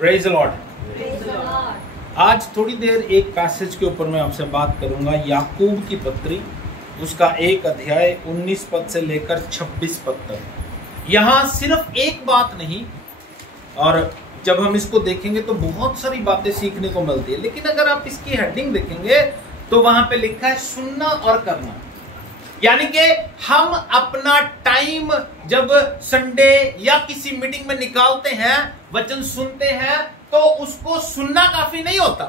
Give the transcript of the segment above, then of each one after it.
Praise the Lord. आज थोड़ी देर एक पैसेज के ऊपर मैं आपसे बात करूंगा, याकूब की पत्री, उसका 1 अध्याय 19 पद से लेकर 26 पद तक। यहां सिर्फ एक बात नहीं, और जब हम इसको देखेंगे तो बहुत सारी बातें सीखने को मिलती है, लेकिन अगर आप इसकी हेडिंग देखेंगे तो वहां पे लिखा है सुनना और करना। यानी कि हम अपना टाइम जब संडे या किसी मीटिंग में निकालते हैं, वचन सुनते हैं, तो उसको सुनना काफी नहीं होता।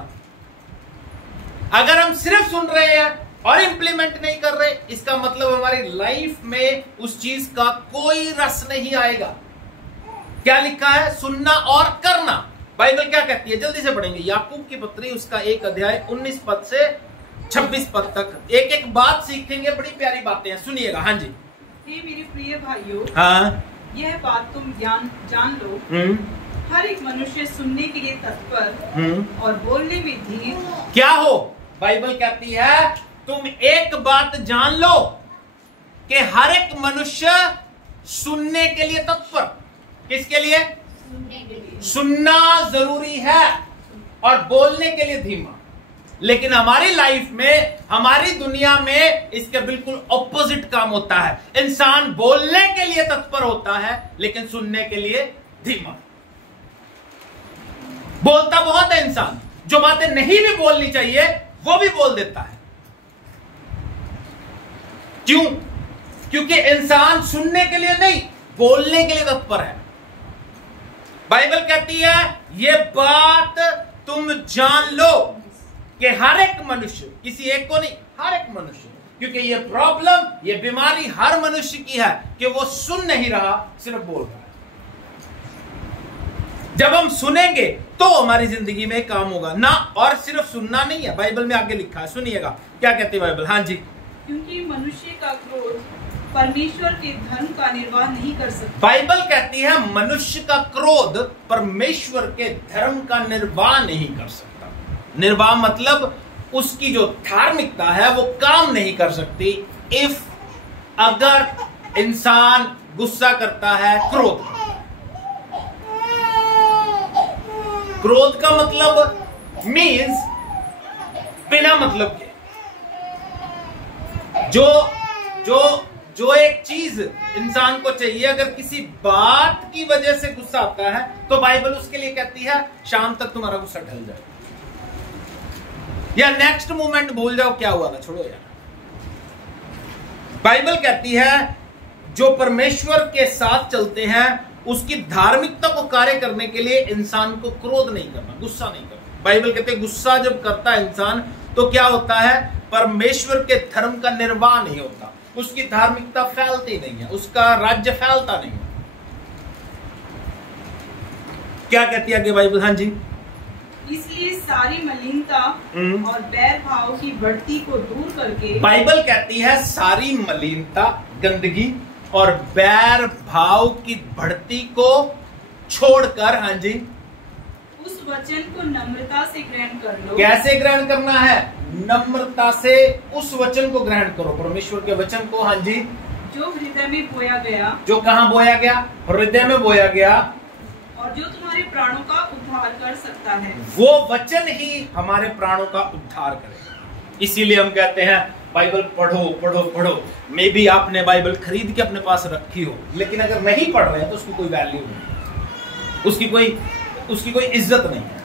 अगर हम सिर्फ सुन रहे हैं और इंप्लीमेंट नहीं कर रहे, इसका मतलब हमारी लाइफ में उस चीज का कोई रस नहीं आएगा। क्या लिखा है? सुनना और करना। बाइबल क्या कहती है? जल्दी से पढ़ेंगे। याकूब की पत्री, उसका 1 अध्याय 19 पद से 26 पद तक एक एक बात सीखेंगे। बड़ी प्यारी बातें हैं, सुनिएगा। हाँ जी। हे मेरे प्रिय भाइयों, हाँ, यह बात तुम जान लो, हर एक मनुष्य सुनने के लिए तत्पर और बोलने में धीर क्या हो। बाइबल कहती है तुम एक बात जान लो कि हर एक मनुष्य सुनने के लिए तत्पर। किसके लिए? सुनने के लिए। सुनना जरूरी है और बोलने के लिए धीमा। लेकिन हमारी लाइफ में, हमारी दुनिया में इसके बिल्कुल ऑपोजिट काम होता है। इंसान बोलने के लिए तत्पर होता है लेकिन सुनने के लिए धीमा। बोलता बहुत है इंसान, जो बातें नहीं भी बोलनी चाहिए वो भी बोल देता है। क्यों? क्योंकि इंसान सुनने के लिए नहीं, बोलने के लिए तत्पर है। बाइबल कहती है ये बात तुम जान लो कि हर एक मनुष्य, किसी एक को नहीं, हर एक मनुष्य, क्योंकि ये प्रॉब्लम, ये बीमारी हर मनुष्य की है कि वो सुन नहीं रहा, सिर्फ बोल रहा है। जब हम सुनेंगे तो हमारी जिंदगी में काम होगा ना। और सिर्फ सुनना नहीं है, बाइबल में आगे लिखा है, सुनिएगा क्या कहती है बाइबल। हाँ जी। क्योंकि मनुष्य का क्रोध परमेश्वर के धर्म का निर्वाह नहीं कर सकता। बाइबल कहती है मनुष्य का क्रोध परमेश्वर के धर्म का निर्वाह नहीं कर सकता। निर्वाह मतलब उसकी जो धार्मिकता है वो काम नहीं कर सकती। इफ अगर इंसान गुस्सा करता है, क्रोध का मतलब मीन्स बिना मतलब के, जो एक चीज इंसान को चाहिए, अगर किसी बात की वजह से गुस्सा आता है तो बाइबल उसके लिए कहती है शाम तक तुम्हारा गुस्सा ढल जाए, या नेक्स्ट मोमेंट भूल जाओ क्या हुआ था, छोड़ो यार। बाइबल कहती है जो परमेश्वर के साथ चलते हैं उसकी धार्मिकता को कार्य करने के लिए इंसान को क्रोध नहीं करना, गुस्सा नहीं करना। बाइबल कहते हैं गुस्सा जब करता है इंसान तो क्या होता है? परमेश्वर के धर्म का निर्वाह नहीं होता, उसकी धार्मिकता फैलती नहीं है, उसका राज्य फैलता नहीं है। क्या कहती है आगे बाइबल? हाँ जी। इसलिए सारी मलिनता और बैर भाव की बढ़ती को दूर करके, बाइबल कहती है सारी मलिनता, गंदगी और बैर भाव की बढ़ती को छोड़कर, हाँ जी, उस वचन को नम्रता से ग्रहण कर लो। कैसे ग्रहण करना है? नम्रता से उस वचन को ग्रहण करो, परमेश्वर के वचन को। हाँ जी। जो हृदय में बोया गया, जो कहां बोया गया? हृदय में बोया गया, और जो तुम्हारे प्राणों का उद्धार कर सकता है। वो वचन ही हमारे प्राणों का उद्धार करेगा। इसीलिए हम कहते हैं बाइबल पढ़ो पढ़ो पढ़ो। मे बी आपने बाइबल खरीद के अपने पास रखी हो, लेकिन अगर नहीं पढ़ रहे हैं तो उसकी कोई वैल्यू नहीं, उसकी कोई इज्जत नहीं है।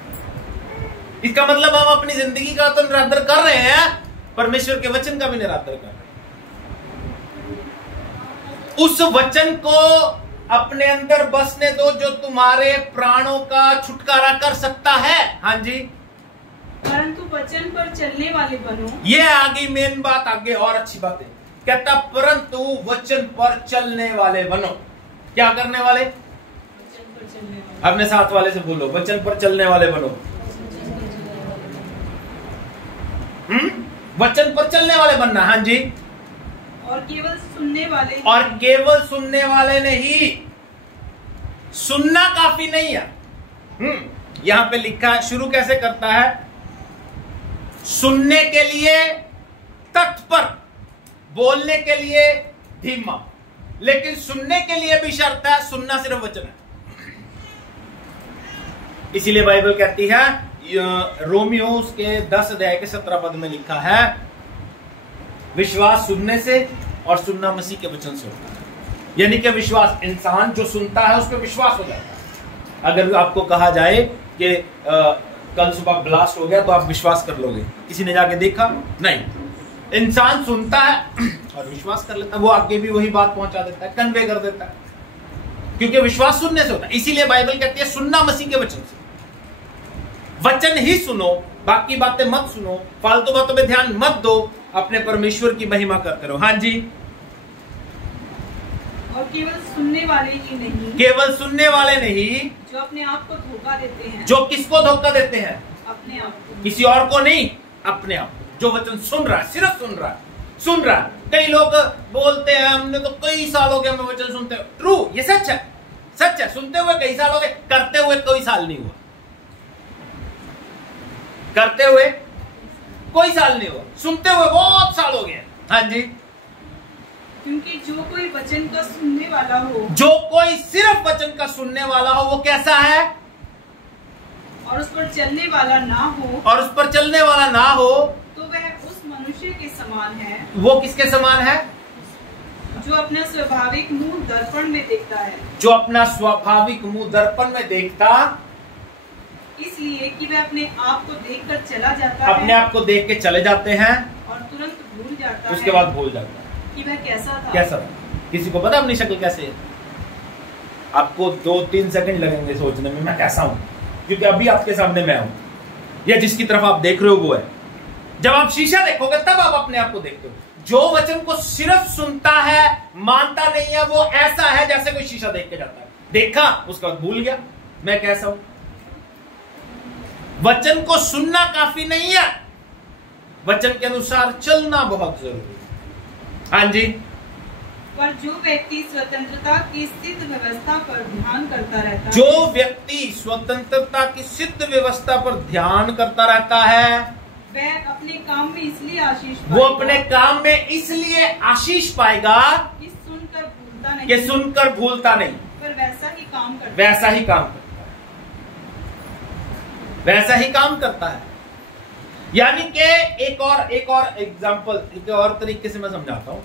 इसका मतलब हम अपनी जिंदगी का तो निरादर कर रहे हैं, परमेश्वर के वचन का भी निरादर कर रहे हैं। उस वचन को अपने अंदर बसने दो जो तुम्हारे प्राणों का छुटकारा कर सकता है। हाँ जी। परंतु वचन पर चलने वाले बनो। ये आगे मेन बात, आगे और अच्छी बात है। कहता परंतु वचन पर चलने वाले बनो। क्या करने वाले? वचन पर चलने वाले। अपने साथ वाले से बोलो, वचन पर चलने वाले बनो। वचन पर चलने वाले बनना। हाँ जी। और केवल सुनने वाले, और केवल सुनने वाले नहीं, सुनना काफी नहीं है। यहां पे लिखा है, शुरू कैसे करता है? सुनने के लिए तत्पर, बोलने के लिए धीमा। लेकिन सुनने के लिए भी शर्त है, सुनना सिर्फ वचन है। इसीलिए बाइबल कहती है, रोमियो उसके 10 अध्याय के 17 पद में लिखा है, विश्वास सुनने से और सुनना मसीह के वचन से होता है। यानी कि विश्वास, इंसान जो सुनता है उस पर विश्वास हो जाता है। अगर आपको कहा जाए कि कल सुबह ब्लास्ट हो गया तो आप विश्वास कर लोगे? किसी ने जाके देखा? नहीं। इंसान सुनता है और विश्वास कर लेता है, वो आगे भी वही बात पहुंचा देता है, कन्वे कर देता है, क्योंकि विश्वास सुनने से होता है। इसीलिए बाइबल कहती है सुनना मसीह के वचन से। वचन ही सुनो, बाकी बातें मत सुनो, फालतू बातों पे ध्यान मत दो, अपने परमेश्वर की महिमा करते रहो। हाँ जी। और केवल सुनने वाले ही नहीं, केवल सुनने वाले नहीं, जो अपने आप को धोखा देते हैं। जो किसको धोखा देते हैं? अपने आप को, किसी और को नहीं, अपने आप को। जो वचन सुन रहा है, सिर्फ सुन रहा है। कई लोग बोलते हैं हमने तो कई साल हो गए हमें वचन सुनते हुए। ट्रू, ये सच है, सुनते हुए कई साल हो गए, करते हुए कोई साल नहीं हुआ, करते हुए कोई साल नहीं हुआ, सुनते हुए बहुत साल हो गए। हाँ जी। क्योंकि जो कोई वचन का सुनने वाला हो, जो कोई सिर्फ वचन का सुनने वाला हो, वो कैसा है? और उस पर चलने वाला ना हो, तो वह उस मनुष्य के समान है। वो किसके समान है? जो अपना स्वाभाविक मुंह दर्पण में देखता है। जो अपना स्वाभाविक मुंह दर्पण में देखता, इसलिए कि वह अपने आप को देखकर चला जाता है। अपने आप को देख के चले जाते हैं और तुरंत भूल जाता है, उसके बाद भूल जाता है कि वह कैसा था। किसी को पता अपनी शक्ल कैसे है? आपको 2-3 सेकंड लगेंगे सोचने में मैं कैसा हूं, क्योंकि अभी आपके सामने मैं हूं, या जिसकी तरफ आप देख रहे हो वो है। जब आप शीशा देखोगे तब आप अपने आप को देखते हो। जो वचन को सिर्फ सुनता है, मानता नहीं है, वो ऐसा है जैसे कोई शीशा देख के जाता है। देखा, उसका भूल गया मैं कैसा हूं। वचन को सुनना काफी नहीं है, वचन के अनुसार चलना बहुत जरूरी है। हाँ जी। पर जो व्यक्ति स्वतंत्रता की सिद्ध व्यवस्था पर ध्यान करता रहता है, जो व्यक्ति स्वतंत्रता की सिद्ध व्यवस्था पर ध्यान करता रहता है, वह अपने काम में इसलिए आशीष पाएगा, वो अपने काम में इसलिए आशीष पाएगा कि सुनकर भूलता नहीं, पर वैसा ही काम करता है। यानी कि एक और एग्जांपल, एक और तरीके से मैं समझाता हूं।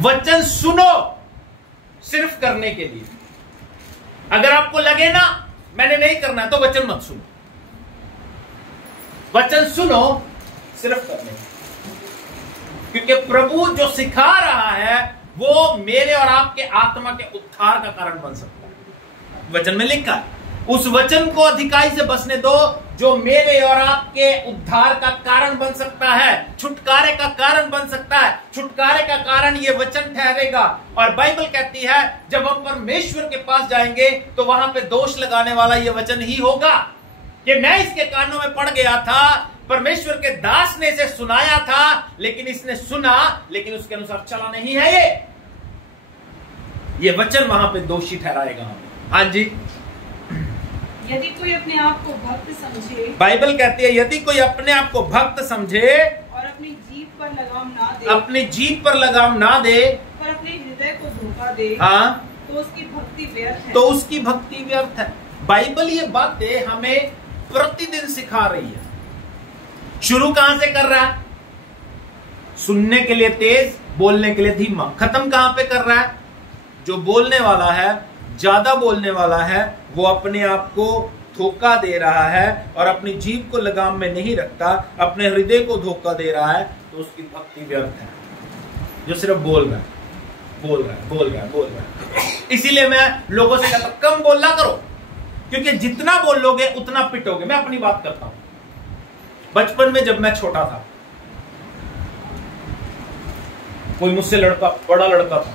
वचन सुनो सिर्फ करने के लिए। अगर आपको लगे ना मैंने नहीं करना तो वचन मत सुनो। वचन सुनो सिर्फ करने के लिए, क्योंकि प्रभु जो सिखा रहा है वो मेरे और आपके आत्मा के उद्धार का कारण बन सकता है। वचन में लिखा है, उस वचन को अधिकाई से बसने दो जो मेरे और आपके उद्धार का कारण बन सकता है, छुटकारे का कारण बन सकता है। छुटकारे का कारण ये वचन ठहरेगा। और बाइबल कहती है जब हम परमेश्वर के पास जाएंगे तो वहां पे दोष लगाने वाला ये वचन ही होगा कि मैं इसके कानों में पड़ गया था, परमेश्वर के दास ने इसे सुनाया था, लेकिन इसने सुना लेकिन उसके अनुसार चला नहीं है। ये वचन वहां पे दोषी ठहराएगा हमें। हाँ जी। यदि कोई अपने आप को भक्त समझे, बाइबल कहती है यदि कोई अपने आप को भक्त समझे और अपनी जीभ पर लगाम ना दे, पर अपने हृदय को धोखा दे, हाँ, तो उसकी भक्ति व्यर्थ है। बाइबल ये बातें हमें प्रतिदिन सिखा रही है। शुरू कहां से कर रहा है? सुनने के लिए तेज, बोलने के लिए धीमा। खत्म कहां पे कर रहा है? जो बोलने वाला है, ज्यादा बोलने वाला है, वो अपने आप को धोखा दे रहा है और अपनी जीभ को लगाम में नहीं रखता, अपने हृदय को धोखा दे रहा है, तो उसकी भक्ति व्यर्थ है। जो सिर्फ बोल रहा है। इसीलिए मैं लोगों से कहता हूं कम बोलना करो, क्योंकि जितना बोलोगे उतना पिटोगे। मैं अपनी बात करता हूं। बचपन में जब मैं छोटा था, कोई मुझसे बड़ा लड़का था,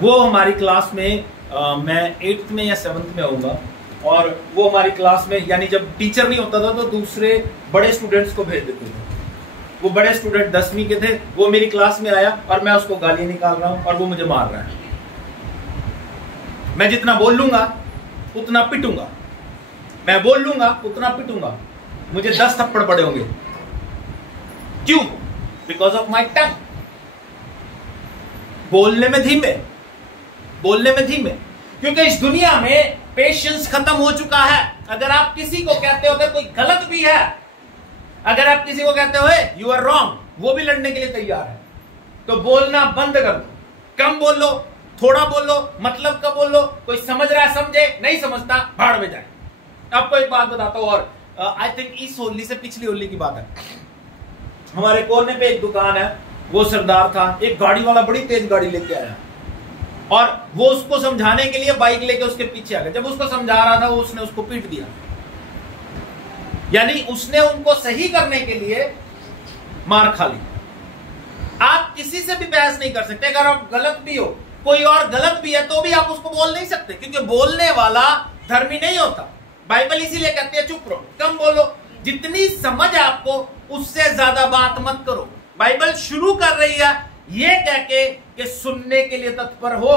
वो हमारी क्लास में मैं 8th में या 7th में होऊंगा, और वो हमारी क्लास में, यानी जब टीचर नहीं होता था तो दूसरे बड़े स्टूडेंट्स को भेज देते थे। वो बड़े स्टूडेंट 10वीं के थे, वो मेरी क्लास में आया और मैं उसको गाली निकाल रहा हूं और वो मुझे मार रहा है। मैं जितना बोल लूंगा उतना पिटूंगा, मैं बोल लूंगा उतना पिटूंगा, मुझे 10 थप्पड़ पड़े होंगे। क्यों? बिकॉज ऑफ माई टंग। बोलने में धीमे, क्योंकि इस दुनिया में पेशेंस खत्म हो चुका है। अगर आप किसी को कहते हो अगर कोई गलत भी है, अगर आप किसी को कहते हो यू आर रॉन्ग, वो भी लड़ने के लिए तैयार है, तो बोलना बंद कर दो। कम बोलो, थोड़ा बोलो, मतलब का बोलो। कोई समझ रहा है समझे, नहीं समझता भाड़ में जाए। आपको एक बात बताता हूं, और आई थिंक इस होली से पिछली होली की बात है। हमारे कोने पे एक दुकान है, वो सरदार था, एक गाड़ी वाला बड़ी तेज गाड़ी लेके आया और वो उसको समझाने के लिए बाइक लेके उसके पीछे आ गया। जब उसको समझा रहा था उसने उसको पीट दिया। यानी उसने उनको सही करने के लिए मार खा ली। आप किसी से भी बहस नहीं कर सकते। अगर आप गलत भी हो, कोई और गलत भी है, तो भी आप उसको बोल नहीं सकते, क्योंकि बोलने वाला धर्मी नहीं होता। बाइबल इसीलिए कहती है चुप रहो, कम बोलो। जितनी समझ आपको, उससे ज्यादा बात मत करो। बाइबल शुरू कर रही है ये कह के कि सुनने के लिए तत्पर हो,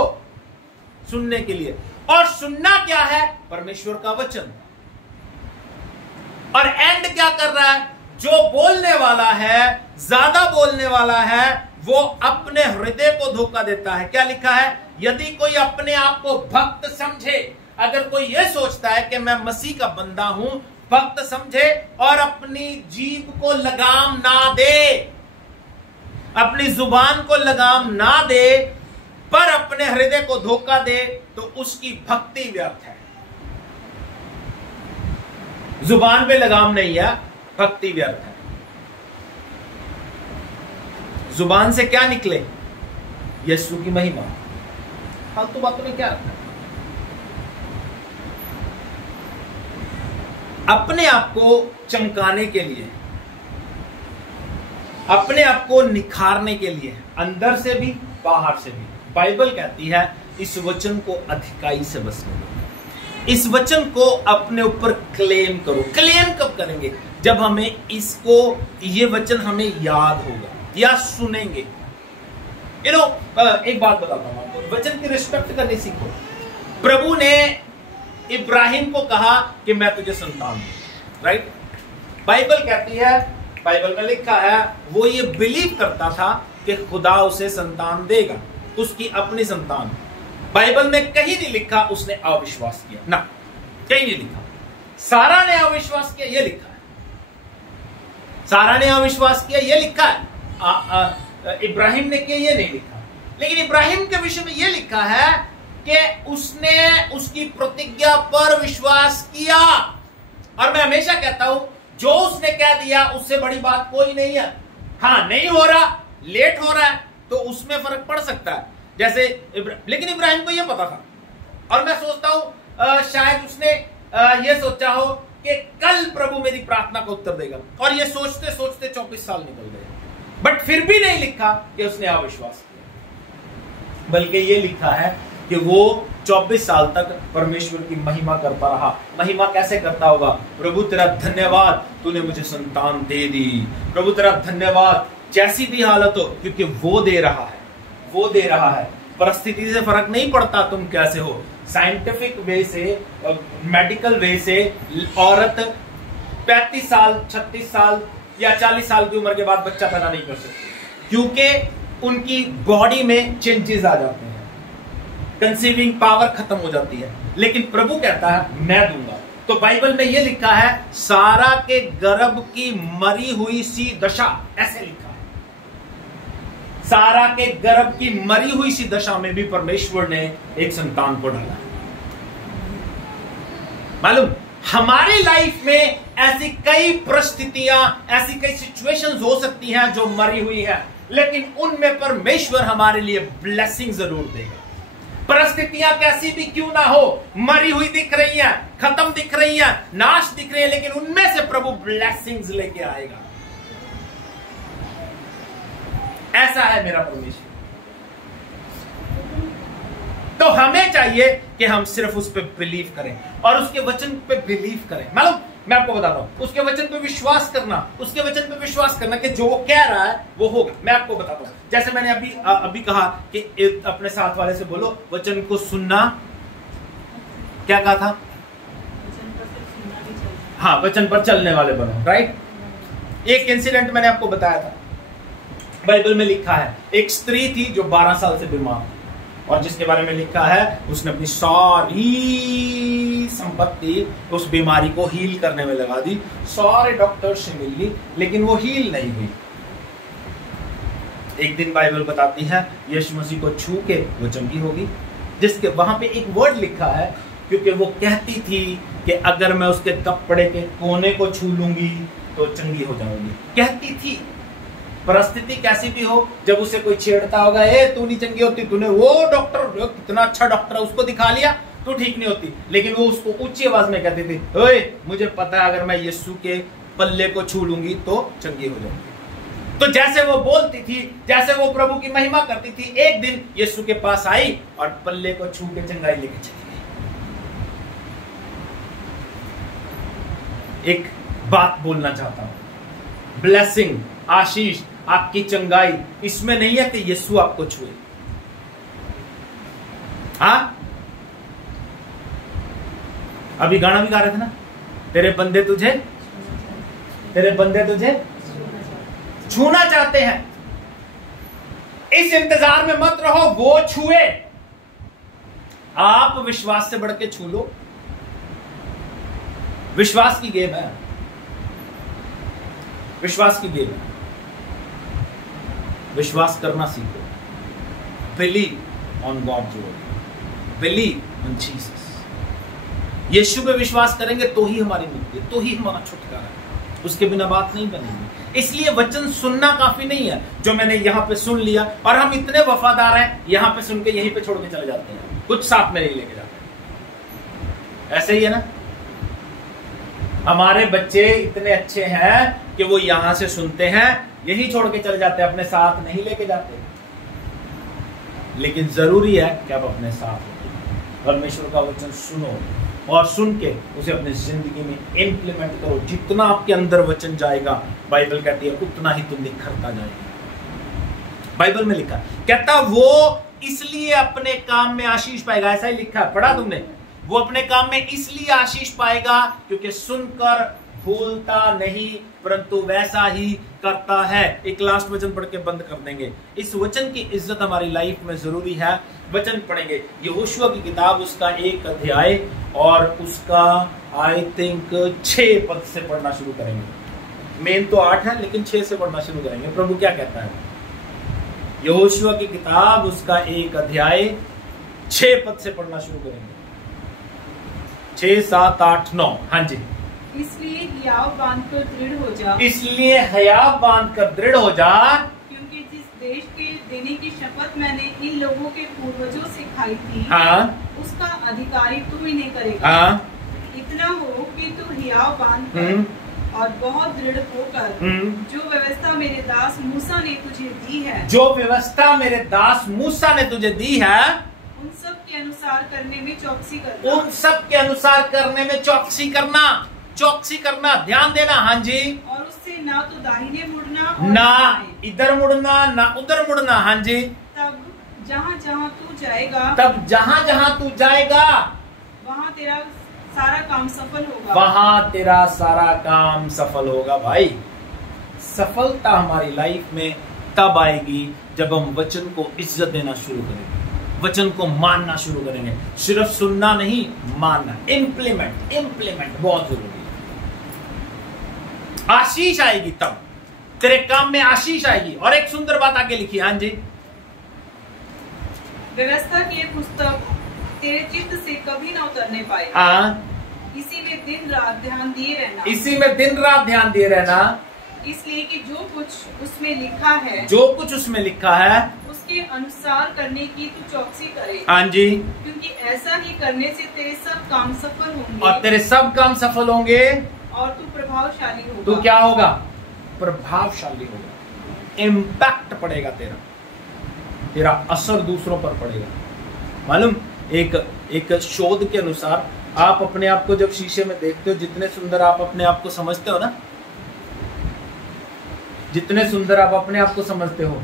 सुनने के लिए। और सुनना क्या है? परमेश्वर का वचन। और एंड क्या कर रहा है? जो बोलने वाला है, ज्यादा बोलने वाला है, वो अपने हृदय को धोखा देता है। क्या लिखा है? यदि कोई अपने आप को भक्त समझे, अगर कोई ये सोचता है कि मैं मसीह का बंदा हूं, भक्त समझे और अपनी जीभ को लगाम ना दे, अपनी जुबान को लगाम ना दे, पर अपने हृदय को धोखा दे, तो उसकी भक्ति व्यर्थ है। जुबान पे लगाम नहीं है, भक्ति व्यर्थ है। जुबान से क्या निकले? यीशु की महिमा। फालतू बातों में क्या रखा? अपने आप को चमकाने के लिए, अपने आप को निखारने के लिए, अंदर से भी बाहर से भी, बाइबल कहती है इस वचन को अधिकाई से बसने दो। इस वचन को अपने ऊपर क्लेम करो। क्लेम कब करेंगे? जब हमें इसको, ये वचन हमें याद होगा या सुनेंगे। एक बात बताता हूं आपको, वचन की रिस्पेक्ट करनी सीखो। प्रभु ने इब्राहिम को कहा कि मैं तुझे संतान दूं, राइट? बाइबल कहती है, बाइबल में लिखा है, वो ये बिलीव करता था कि खुदा उसे संतान देगा, उसकी अपनी संतान। बाइबल में कहीं नहीं लिखा उसने अविश्वास किया, ना, कहीं नहीं लिखा। सारा ने अविश्वास किया, ये लिखा है। सारा ने अविश्वास किया, ये लिखा है। इब्राहिम ने किया, ये नहीं लिखा। लेकिन इब्राहिम के विषय में ये लिखा है कि उसने उसकी प्रतिज्ञा पर विश्वास किया। और मैं हमेशा कहता हूं, जो उसने कह दिया उससे बड़ी बात कोई नहीं है। हाँ, नहीं हो रहा, लेट हो रहा है, तो उसमें फर्क पड़ सकता है। जैसे लेकिन इब्राहिम को यह पता था, और मैं सोचता हूं शायद उसने ये सोचा हो कि कल प्रभु मेरी प्रार्थना का उत्तर देगा, और ये सोचते सोचते 24 साल निकल गए। बट फिर भी नहीं लिखा कि उसने अविश्वास किया, बल्कि ये लिखा है कि वो 24 साल तक परमेश्वर की महिमा करता रहा। महिमा कैसे करता होगा? प्रभु तेरा धन्यवाद, तूने मुझे संतान दे दी। प्रभु तेरा धन्यवाद, जैसी भी हालत हो, क्योंकि वो दे रहा है, वो दे रहा है। परिस्थिति से फर्क नहीं पड़ता तुम कैसे हो। साइंटिफिक वे से, मेडिकल वे से औरत 35 साल, 36 साल या 40 साल की उम्र के बाद बच्चा पैदा नहीं कर सकती, क्योंकि उनकी बॉडी में चेंजेस आ जाते हैं, कंसीविंग पावर खत्म हो जाती है। लेकिन प्रभु कहता है मैं दूंगा। तो बाइबल में यह लिखा है, सारा के गर्भ की मरी हुई सी दशा, ऐसे लिखा है। सारा के गर्भ की मरी हुई सी दशा में भी परमेश्वर ने एक संतान को डाला। मालूम, हमारी लाइफ में ऐसी कई परिस्थितियां, ऐसी कई सिचुएशंस हो सकती हैं जो मरी हुई है, लेकिन उनमें परमेश्वर हमारे लिए ब्लेसिंग जरूर देगा। परिस्थितियां कैसी भी क्यों ना हो, मरी हुई दिख रही हैं, खत्म दिख रही हैं, नाश दिख रही है, लेकिन उनमें से प्रभु ब्लेसिंग्स लेके आएगा। ऐसा है मेरा परमेश्वर। तो हमें चाहिए कि हम सिर्फ उस पर बिलीव करें और उसके वचन पे बिलीव करें। मालूम, मैं आपको बता रहा हूं, उसके वचन पे विश्वास करना, उसके वचन पे विश्वास करना कि जो वो कह रहा है वो होगा। मैं आपको बताता हूं, जैसे मैंने अभी कहा कि अपने साथ वाले से बोलो, वचन को सुनना, क्या कहा था? हाँ, वचन पर चलने वाले बनो, राइट? एक इंसिडेंट मैंने आपको बताया था, बाइबल में लिखा है, एक स्त्री थी जो 12 साल से बीमार थी। और जिसके बारे में लिखा है उसने अपनी सारी संपत्ति उस बीमारी को हील करने में लगा दी, सारे डॉक्टर से मिल ली, लेकिन वो हील नहीं हुई। एक दिन बाइबल बताती है यीशु मसीह को छू के वो चंगी होगी, जिसके वहां पे एक वर्ड लिखा है, क्योंकि वो कहती थी कि अगर मैं उसके कपड़े के कोने को छू लूंगी तो चंगी हो जाऊंगी। कहती थी, परिस्थिति कैसी भी हो, जब उसे कोई छेड़ता होगा, ए तू नहीं चंगी होती, तूने वो डॉक्टर कितना अच्छा डॉक्टर है उसको दिखा लिया, तू ठीक नहीं होती, लेकिन वो उसको ऊंची आवाज में कहती थी, ओए मुझे पता है अगर मैं यीशु के पल्ले को छू लूंगी तो चंगी हो जाऊंगी। तो जैसे वो बोलती थी, जैसे वो प्रभु की महिमा करती थी, एक दिन यीशु के पास आई और पल्ले को छू के चंगाई लेके चली गई। एक बात बोलना चाहता हूं, ब्लेसिंग, आशीष, आपकी चंगाई इसमें नहीं है कि यीशु आपको छुए। हाँ, अभी गाना भी गा रहे थे ना, तेरे बंदे तुझे छूना चाहते हैं। इस इंतजार में मत रहो वो छुए, आप विश्वास से बढ़ के छू लो। विश्वास की गेम है, विश्वास की गेम है। विश्वास करना सीखो। Believe on God word, believe on Jesus. यीशु पे विश्वास करेंगे तो ही हमारी मुक्ति, तो ही हमारा छुटकारा है, उसके बिना बात नहीं बनेगी। इसलिए वचन सुनना काफी नहीं है, जो मैंने यहां पे सुन लिया और हम इतने वफादार हैं, यहां पे सुन के यहीं पे छोड़ के चले जाते हैं, कुछ साथ में नहीं लेके जाते। ऐसे ही है ना, हमारे बच्चे इतने अच्छे हैं कि वो यहां से सुनते हैं, यही छोड़ के चले जाते हैं, अपने साथ नहीं लेके जाते। लेकिन जरूरी है कि आप अपने साथ परमेश्वर का वचन सुनो और सुन के उसे अपनी जिंदगी में इंप्लीमेंट करो। जितना आपके अंदर वचन जाएगा, बाइबल कहती है, उतना ही तुम निखरता जाएगा। बाइबल में लिखा, कहता वो इसलिए अपने काम में आशीष पाएगा, ऐसा ही लिखा है, पढ़ा तुमने? वो अपने काम में इसलिए आशीष पाएगा क्योंकि सुनकर भूलता नहीं परंतु वैसा ही करता है। एक लास्ट वचन पढ़ के बंद कर देंगे। इस वचन की इज्जत हमारी लाइफ में जरूरी है। वचन पढ़ेंगे यहोशुआ की किताब, उसका 1 अध्याय और उसका आई थिंक 6 पद से पढ़ना शुरू करेंगे। मेन तो 8 है लेकिन 6 से पढ़ना शुरू करेंगे। प्रभु क्या कहता है? यहोशुआ की किताब, उसका 1 अध्याय 6 पद से पढ़ना शुरू करेंगे। 6, 7, 8, 9। हाँ जी। इसलिए हियाव बांध कर दृढ़ हो जा, इसलिए हियाव बांध कर दृढ़ हो जा, क्योंकि जिस देश के देने की शपथ मैंने इन लोगों के पूर्वजों से खाई थी, हाँ, उसका अधिकारी तू ही नहीं करेगा। हाँ, इतना हो कि तू हियाव बांध कर और बहुत दृढ़ होकर जो व्यवस्था मेरे दास मूसा ने तुझे दी है, जो व्यवस्था मेरे दास मूसा ने तुझे दी है, उन सब के अनुसार करने में चौकसी करना। उन सब के अनुसार करने में चौकसी करना, चौकसी करना, ध्यान देना। हाँ जी। और उससे ना तो दाहिने मुड़ना और ना इधर मुड़ना ना उधर मुड़ना। हाँ जी। तब जहाँ जहाँ तू जाएगा, तब जहाँ जहाँ तू जाएगा वहाँ तेरा सारा काम सफल होगा। वहाँ तेरा सारा काम सफल होगा। भाई, सफलता हमारी लाइफ में तब आएगी जब हम वचन को इज्जत देना शुरू करेंगे, वचन को मानना शुरू करेंगे। सिर्फ सुनना नहीं, मानना, इम्प्लीमेंट बहुत जरूरी है। आशीष आएगी तब तेरे काम में आशीष आएगी। और एक सुंदर बात आगे लिखी। हाँ जी। व्यवस्था की ये पुस्तक तेरे चित्त से कभी ना उतरने पाए। हाँ, इसी में दिन रात ध्यान दिए रहना। इसी में दिन रात ध्यान दिए रहना, इसलिए कि जो कुछ उसमें लिखा है, जो कुछ उसमें लिखा है उसके अनुसार करने की तू चौकसी करे। हाँ जी। क्योंकि ऐसा ही करने से तेरे सब काम सफल होंगे, और तेरे सब काम सफल होंगे और तू प्रभावशाली होगा। तू क्या होगा? प्रभावशाली होगा। इम्पैक्ट पड़ेगा तेरा, तेरा असर दूसरों पर पड़ेगा। मालूम, एक शोध के अनुसार आप अपने आप को जब शीशे में देखते हो, जितने सुंदर आप अपने आप को समझते हो ना, जितने सुंदर आप अपने आप को समझते हो,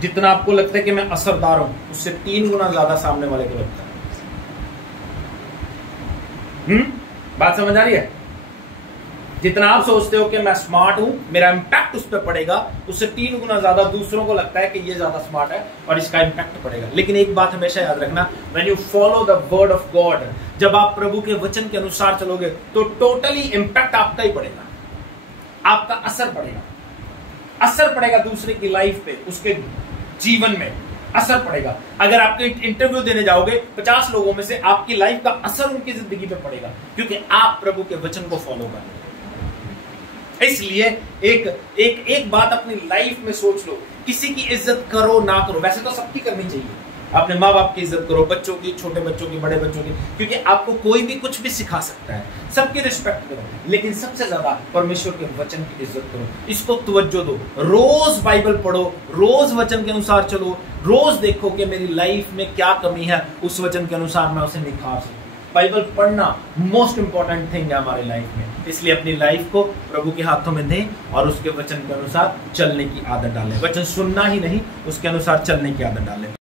जितना आपको लगता है कि मैं असरदार हूं, उससे 3 गुना ज्यादा सामने वाले को लगता है। बात समझ आ रही है? जितना आप सोचते हो कि मैं स्मार्ट हूं, मेरा इंपैक्ट उस पर पड़ेगा, उससे 3 गुना ज्यादा दूसरों को लगता है कि ये ज्यादा स्मार्ट है और इसका इंपैक्ट पड़ेगा। लेकिन एक बात हमेशा याद रखना, when you follow the word of God, जब आप प्रभु के वचन के अनुसार चलोगे तो टोटली इंपैक्ट आपका ही पड़ेगा, आपका असर पड़ेगा, असर पड़ेगा दूसरे की लाइफ पे, उसके जीवन में असर पड़ेगा। अगर आपके इंटरव्यू देने जाओगे 50 लोगों में से आपकी लाइफ का असर उनकी जिंदगी पे पड़ेगा, क्योंकि आप प्रभु के वचन को फॉलो कर रहे हो। इसलिए एक बात अपनी लाइफ में सोच लो, किसी की इज्जत करो ना करो, वैसे तो सबकी करनी चाहिए, अपने माँ बाप की इज्जत करो, बच्चों की, छोटे बच्चों की, बड़े बच्चों की, क्योंकि आपको कोई भी कुछ भी सिखा सकता है, सबकी रिस्पेक्ट करो, लेकिन सबसे ज्यादा परमेश्वर के वचन की इज्जत करो, इसको तवज्जो दो, रोज बाइबल पढ़ो, रोज वचन के अनुसार चलो, रोज देखो कि मेरी लाइफ में क्या कमी है, उस वचन के अनुसार मैं उसे निखार सकूं। बाइबल पढ़ना मोस्ट इंपॉर्टेंट थिंग है हमारी लाइफ में, इसलिए अपनी लाइफ को प्रभु के हाथों में दें और उसके वचन के अनुसार चलने की आदत डालें। वचन सुनना ही नहीं, उसके अनुसार चलने की आदत डालें।